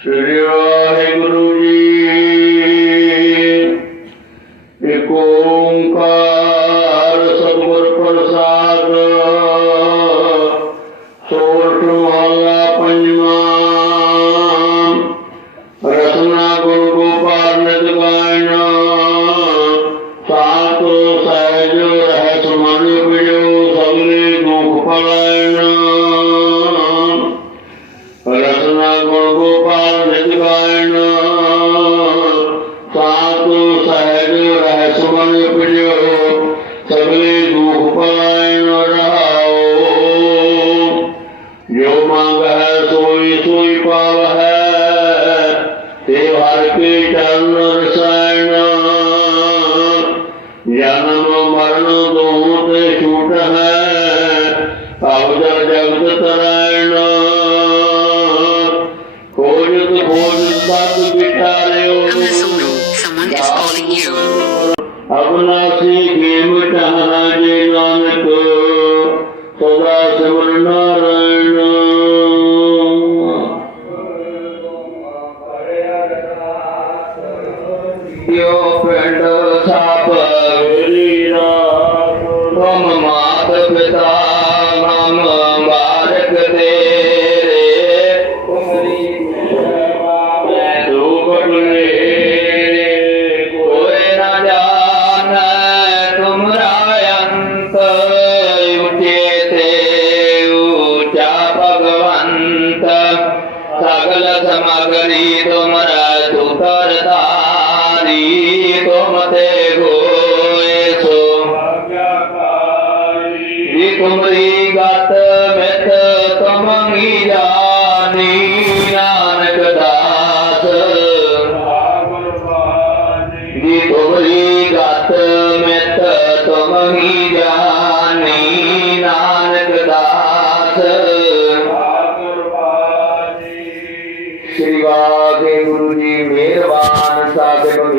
ਸ੍ਰੀ ਵਾਹਿਗੁਰੂ ਹੈ ਸੋਈ ਸੋਈ ਪਾਵ ਹੈ ਤੇ ਹਰ ਕੇ ਚਰਨ ਰਸਾਇਣ ਜਨਮ ਮਰਨ ਦੋਹਾਂ ਤੇ ਛੂਟ ਹੈ। ਅਵਜਰ ਜਗਤ ਤਰਾਇਣ ਖੋਜਤ ਖੋਜਤ ਸਤ ਵਿਚਾਰਿਓ Amasolo, someone ਗੇਮ ਟਹਨਾ ਜੇ ਨਾਨਕ ਸਦਾ ਸਿਮਰ ਨਾਰਾਇਣ ਪਿੰਡ ਸਾਪ ਰੀਨਾ ਤੁਮ ਮਾਤ ਪਿਤਾ, ਨਾਮ ਬਾਰਕ ਤੇਰੇ। ਤੁਮਰੀ ਮੈਂ ਦੁਖ ਨੇ ਕੋਇ ਨਾ ਜਾਣੈ ਤੁਮਰਾ ਅੰਤ ਉਠੇ ਤੇ ਊਚਾ ਭਗਵੰਤ। ਸਗਲ ਸਮਗਰੀ ਤੁਮਰਾ ਸੁਤਰ ਜੀ ਤੁਮ ਤੇ ਹੋਏ ਸੋ। ਜੀ ਤੁਮਰੀ ਗਤ ਮਿਤ ਤੁਮ ਹੀ ਜਾਣੀ ਨਾਨਕ ਦਾਸ। ਜੀ ਤੁਮਰੀ ਗਤ ਮਿਤ ਤੁਮ ਹੀ ਜਾਣੀ ਨਾਨਕ ਦਾਸ। ਸ੍ਰੀ ਵਾਹਿਗੁਰੂ ਜੀ, ਮਿਹਰਬਾਨ ਸਾਹਿਬ